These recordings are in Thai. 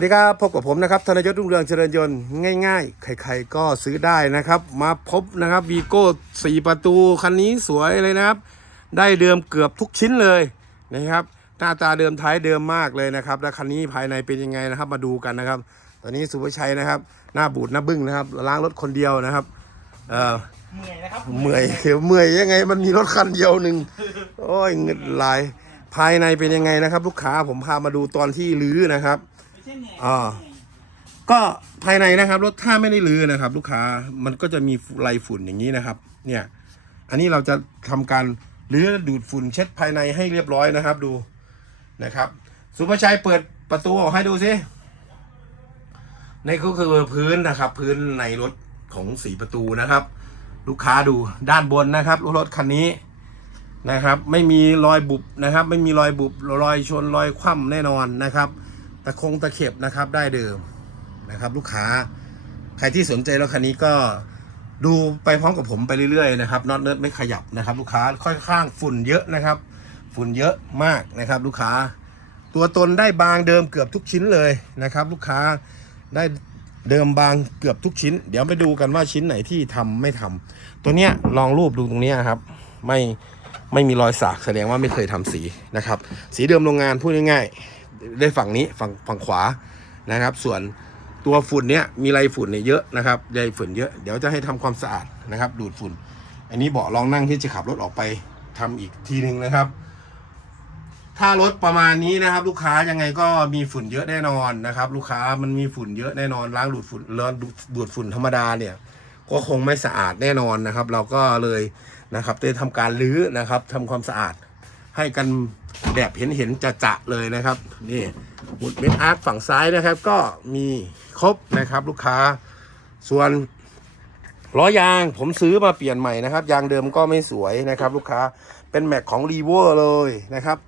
สวัสดีครับพบกับผมนะครับธนยศรุ่งเรืองเจริญยนต์ง่ายๆ ใครๆก็ซื้อได้นะครับ มาพบนะครับวีโก้สี่ประตูคันนี้สวยเลยนะครับ ได้เดิมเกือบทุกชิ้นเลยนะครับ หน้าตาเดิมท้ายเดิมมากเลยนะครับ และคันนี้ภายในเป็นยังไงนะครับ มาดูกันนะครับ ตอนนี้สุภชัยนะครับ หน้าบูดหน้าบึ้งนะครับล้างรถคนเดียวนะครับเออเหนื่อยนะครับเมื่อยเมื่อยยังไง มันมีรถคันเดียวหนึ่งโอ้ยเงินลายภายในเป็นยังไงนะครับ ลูกค้าผมพามาดูตอนที่รื้อนะครับไม่ใช่เหนื่ อยอ่าก็ภายในนะครับรถถ้าไม่ได้รื้อนะครับ ลูกค้ามันก็จะมีไรฝุ่นอย่างนี้นะครับ เนี่ย อันนี้เราจะทำการรื้อดูดฝุ่นเช็ดภายในให้เรียบร้อยนะครับ ดูนะครับ สุภชัยเปิดประตูออกให้ดูสิในก็คือพื้นนะครับ พื้นในรถของสีประตูนะครับ ลูกค้าดูด้านบนนะครับรถคันนี้นะครับ ไม่มีรอยบุบนะครับ ไม่มีรอยบุบรอยชนรอยคว่ำแน่นอนนะครับ ตะคงตะเข็บนะครับได้เดิมนะครับ ลูกค้าใครที่สนใจรถคันนี้ก็ดูไปพร้อมกับผมไปเรื่อยๆนะครับน็อตเนิร์ดไม่ขยับนะครับ ลูกค้าค่อนข้างฝุ่นเยอะนะครับ ฝุ่นเยอะมากนะครับ ลูกค้า ตัวตนได้บางเดิมเกือบทุกชิ้นเลยนะครับ ลูกค้าได้เดิมบางเกือบทุกชิ้น เดี๋ยวไปดูกันว่าชิ้นไหนที่ทำไม่ทำตัวเนี้ยลองรูปดูตรงเนี้ยครับ ไม่ไม่มีรอยสากแสดงว่าไม่เคยทำสีนะครับ สีเดิมโรงงานพูดง่ายๆ ได้ฝั่งนี้ฝั่งฝั่งขวานะครับ ส่วนตัวฝุ่นเนี้ยมีไรฝุ่นเนี่ยเยอะนะครับใยฝุ่นเยอะเดี๋ยวจะให้ทำความสะอาดนะครับ ดูดฝุ่น อันนี้เบาะรองนั่งที่จะขับรถออกไปทำอีกทีหนึ่งนะครับ ถ้ารถประมาณนี้นะครับ ลูกค้ายังไงก็มีฝุ่นเยอะแน่นอนนะครับ ลูกค้ามันมีฝุ่นเยอะแน่นอนล้างดูดฝุ่นล้างดูดฝุ่นธรรมดาเนี่ยก็คงไม่สะอาดแน่นอนนะครับ เราก็เลยนะครับได้ทำการรื้อนะครับทำความสะอาด ให้กันแบบเห็นเห็นจะจะๆเลยนะครับ นี่หมุดเม็ดอาร์ตฝั่งซ้ายนะครับ ก็มีครบนะครับลูกค้า ส่วนล้อยางผมซื้อมาเปลี่ยนใหม่นะครับ ยางเดิมก็ไม่สวยนะครับ ลูกค้าเป็นแม็กของรีเวอร์เลยนะครับ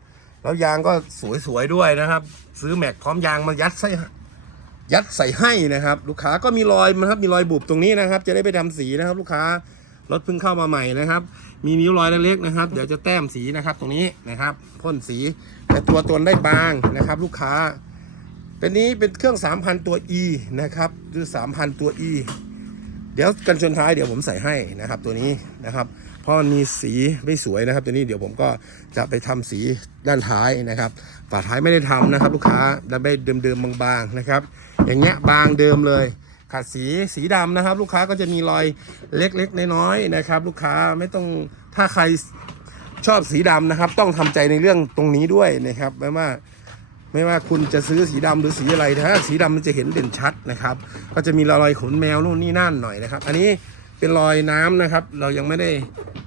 แล้วยางก็สวยๆด้วยนะครับ ซื้อแม็กพร้อมยางมายัดใส่ยัดใส่ให้นะครับ ลูกค้าก็มีรอยนะครับ มีรอยบุบตรงนี้นะครับ จะได้ไปทำสีนะครับ ลูกค้า รถเพิ่งเข้ามาใหม่นะครับ มีนิ้วรอยเล็กๆนะครับ เดี๋ยวจะแต้มสีนะครับตรงนี้นะครับพ่นสีแต่ตัวตนได้บางนะครับ ลูกค้า เป็นนี้เป็นเครื่อง 3,000 ตัว E นะครับหรือ3,000 ตัว E เดี๋ยวกันชนท้ายเดี๋ยวผมใส่ให้นะครับ ตัวนี้นะครับ เพราะมันมีสีไม่สวยนะครับ ตัวนี้เดี๋ยวผมก็จะไปทำสีด้านท้ายนะครับฝาท้ายไม่ได้ทำนะครับ ลูกค้าแล้วไม่เดิมๆบางๆนะครับ อย่างเงี้ยบางเดิมเลย ขัดสีสีดำนะครับ ลูกค้าก็จะมีรอยเล็กๆน้อยๆนะครับ ลูกค้าไม่ต้องถ้าใครชอบสีดำนะครับ ต้องทำใจในเรื่องตรงนี้ด้วยนะครับ ไม่ว่าไม่ว่าคุณจะซื้อสีดำหรือสีอะไรถ้าสีดำมันจะเห็นเด่นชัดนะครับ ก็จะมีรอยขนแมวนู่นนี่นั่นหน่อยนะครับ อันนี้เป็นรอยน้ำนะครับ เรายังไม่ได้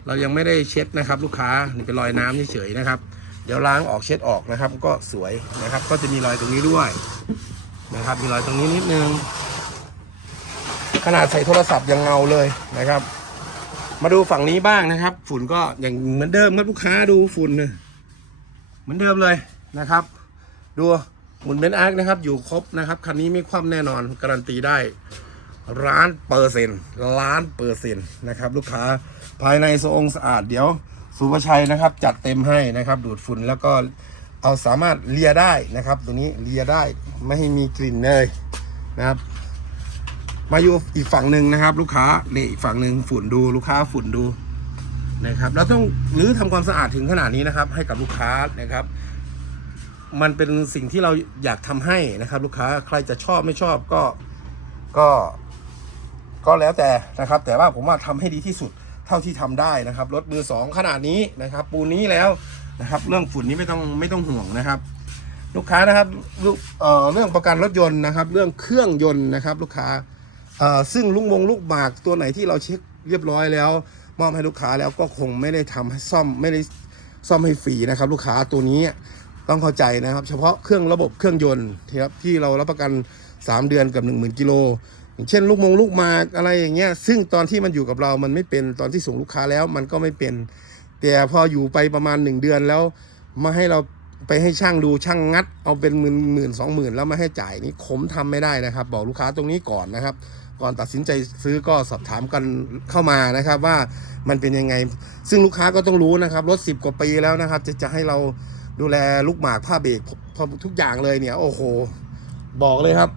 เรายังไม่ได้เช็ดนะครับ ลูกค้านี่เป็นรอยน้ำเฉยๆนะครับ เดี๋ยวล้างออกเช็ดออกนะครับ ก็สวยนะครับ ก็จะมีรอยตรงนี้ด้วยนะครับ มีรอยตรงนี้นิดนึง ขนาดใส่โทรศัพท์ยังเงาเลยนะครับ มาดูฝั่งนี้บ้างนะครับ ฝุ่นก็อย่างเหมือนเดิมครับลูกค้าดูฝุ่นเนี่ยเหมือนเดิมเลยนะครับ ดูหมุนเบนซ์อาร์คนะครับ อยู่ครบนะครับคันนี้ไม่คว่ำแน่นอนการันตีได้ล้านเปอร์เซ็นต์ล้านเปอร์เซ็นต์นะครับ ลูกค้าภายในสะองสะอาดเดี๋ยวสุภชัยนะครับ จัดเต็มให้นะครับ ดูดฝุ่นแล้วก็เอาสามารถเลียได้นะครับ ตัวนี้เลียได้ไม่ให้มีกลิ่นเลยนะครับ มาอยู่อีกฝั่งหนึ่งนะครับ ลูกค้านี่อีกฝั่งหนึ่งฝุ่นดูลูกค้าฝุ่นดูนะครับเราต้องรื้อทำความสะอาดถึงขนาดนี้นะครับ ให้กับลูกค้านะครับ มันเป็นสิ่งที่เราอยากทำให้นะครับ ลูกค้าใครจะชอบไม่ชอบก็ก็ก็แล้วแต่นะครับ แต่ว่าผมว่าทำให้ดีที่สุดเท่าที่ทำได้นะครับรถมือสองขนาดนี้นะครับ ปูนนี้แล้วนะครับ เรื่องฝุ่นนี้ไม่ต้องไม่ต้องห่วงนะครับ ลูกค้านะครับเเรื่องประกันรถยนต์นะครับ เรื่องเครื่องยนต์นะครับ ลูกค้า ซึ่งลุงวงลูกหมากตัวไหนที่เราเช็คเรียบร้อยแล้ว มอบให้ลูกค้าแล้วก็คงไม่ได้ทำให้ซ่อมไม่ได้ซ่อมให้ฟรีนะครับ ลูกค้าตัวนี้ต้องเข้าใจนะครับ เฉพาะเครื่องระบบเครื่องยนต์ที่ครับที่เรารับประกัน 3 เดือนกับ 1 0,000กิโลอย่างเช่นลูกมงลูกหมากอะไรอย่างเงี้ยซึ่งตอนที่มันอยู่กับเรามันไม่เป็นตอนที่ส่งลูกค้าแล้วมันก็ไม่เป็น แต่พออยู่ไปประมาณ 1 เดือนแล้วมาให้เราไปให้ช่างดูช่างงัด เอาเป็นหมื่นหมื่นสองหมื่นแล้วมาให้จ่ายนี่ผมทำไม่ได้นะครับ บอกลูกค้าตรงนี้ก่อนนะครับ ก่อนตัดสินใจซื้อก็สอบถามกันเข้ามานะครับ ว่ามันเป็นยังไง ซึ่งลูกค้าก็ต้องรู้นะครับรถสิบกว่าปีแล้วนะครับ จะจะให้เราดูแลลูกหมากผ้าเบรกทุกอย่างเลยเนี่ย โอ้โห บอกเลยครับ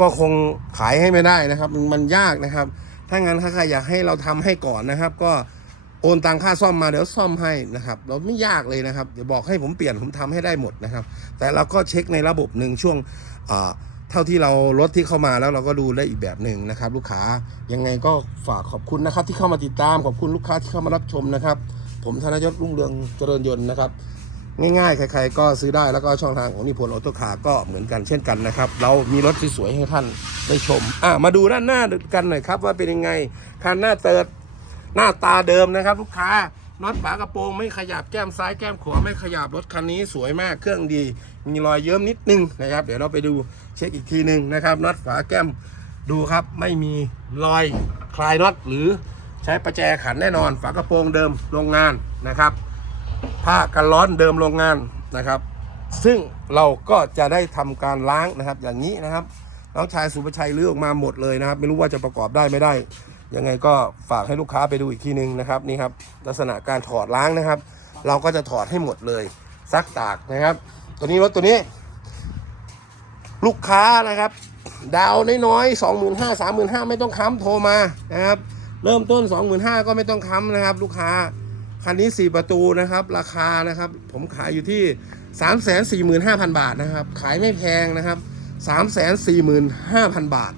ก็คงขายให้ไม่ได้นะครับ มันยากนะครับ ถ้างั้นถ้าใครอยากให้เราทำให้ก่อนนะครับ ก็โอนตังค่าซ่อมมาเดี๋ยวซ่อมให้นะครับ เราไม่ยากเลยนะครับเดี๋ยวบอกให้ผมเปลี่ยนผมทำให้ได้หมดนะครับ แต่เราก็เช็คในระบบหนึ่งช่วงอ่อ เท่าที่เรารถที่เข้ามาแล้วเราก็ดูได้อีกแบบหนึ่งนะครับ ลูกค้ายังไงก็ฝากขอบคุณนะครับ ที่เข้ามาติดตามขอบคุณลูกค้าที่เข้ามารับชมนะครับ ผมธนยศรุ่งเรืองเจริญยนต์นะครับ ง่ายๆ ใครๆก็ซื้อได้แล้วก็ช่องทางของนิพนธ์ออโต้คาร์ก็เหมือนกันเช่นกันนะครับ เรามีรถสวยๆให้ท่านได้ชมอะมาดูด้านหน้ากันหน่อยครับ ว่าเป็นยังไงคันหน้าเติร์ดหน้าตาเดิมนะครับ ลูกค้าน็อตฝากระโปรงไม่ขยับแก้มซ้ายแก้มขวาไม่ขยับรถคันนี้สวยมากเครื่องดี มีรอยเยิ้มนิดนึงนะครับ เดี๋ยวเราไปดูเช็คอีกทีหนึ่งนะครับน็อตฝาแก้มดูครับไม่มีรอยคลายน็อตหรือใช้ประแจขันแน่นอน ฝากระโปรงเดิมโรงงานนะครับ ผ้ากันร้อนเดิมโรงงานนะครับ ซึ่งเราก็จะได้ทำการล้างนะครับ อย่างนี้นะครับน้องชายสุภชัยเลือกออกมาหมดเลยนะครับ ไม่รู้ว่าจะประกอบได้ไม่ได้ ยังไงก็ฝากให้ลูกค้าไปดูอีกทีหนึ่งนะครับนี่ครับ ลักษณะการถอดล้างนะครับ เราก็จะถอดให้หมดเลยซักตากนะครับ ตัวนี้รถตัวนี้ ลูกค้านะครับ ดาวน้อยๆสองหมื่นห้าสามหมื่นห้าไม่ต้องค้ำโทรมานะครับ เริ่มต้นสองหมื่นห้าก็ไม่ต้องค้ำนะครับ ลูกค้าคันนี้4ประตูนะครับ ราคานะครับ ผมขายอยู่ที่3 4 5 0 0 0บาทนะครับ ขายไม่แพงนะครับ3 4 5 0 0 0บาท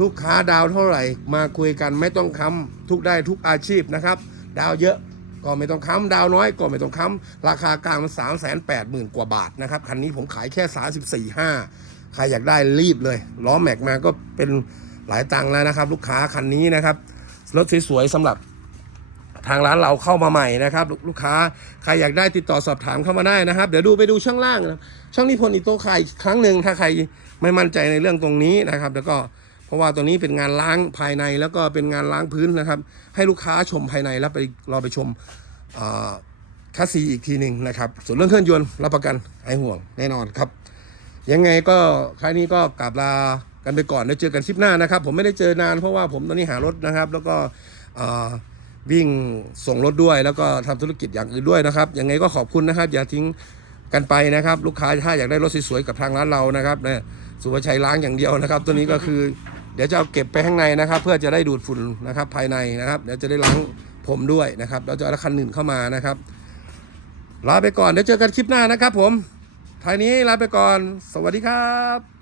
ลูกค้าดาวเท่าไหร่ มาคุยกันไม่ต้องค้ำทุกได้ทุกอาชีพนะครับ ดาวเยอะ ก็ไม่ต้องค้ำดาวน้อยก็ไม่ต้องค้ำราคากลางมัน3 8 0 0 0 0กว่าบาทนะครับคันนี้ผมขายแค่34 5ใครอยากได้รีบเลยล้อแม็กมาก็เป็นหลายตังค์แล้วนะครับ ลูกค้าคันนี้นะครับรถสวยๆสำหรับทางร้านเราเข้ามาใหม่นะครับ ลูกค้าใครอยากได้ติดต่อสอบถามเข้ามาได้นะครับ เดี๋ยวดูไปดูช่องล่างนะช่องนิพนธ์อิโต้คายครั้งหนึ่งถ้าใครไม่มั่นใจในเรื่องตรงนี้นะครับ แล้วก็ ราะว่าตัวนี้เป็นงานล้างภายในแล้วก็เป็นงานล้างพื้นนะครับ ให้ลูกค้าชมภายในแล้วไปรอไปชมอ่าคัสซีอีกทีหนึ่งนะครับ ส่วนเรื่องเครื่องยนต์รับประกันหายห่วงแน่นอนครับ ยังไงก็ครั้งนี้ก็กลับลากันไปก่อนเดี๋ยวเจอกันคลิปหน้านะครับ ผมไม่ได้เจอนานเพราะว่าผมตอนนี้หารถนะครับ แล้วก็วิ่งส่งรถด้วย แล้วก็ทำธุรกิจอย่างอื่นด้วยนะครับ ยังไงก็ขอบคุณนะครับ อย่าทิ้งกันไปนะครับ ลูกค้าถ้าอยากได้รถสวยๆกับทางร้านเรานะครับเนี่ยสุภชัยล้างอย่างเดียวนะครับ ตัวนี้ก็คือ เดี๋ยวจะเอาเก็บไปข้างในนะครับ เพื่อจะได้ดูดฝุ่นนะครับภายในนะครับเดี๋ยวจะได้ล้างผมด้วยนะครับเราจะเอาคันอื่นเข้ามานะครับลาไปก่อนเดี๋ยวเจอกันคลิปหน้านะครับ ผมท้ายนี้ลาไปก่อน สวัสดีครับ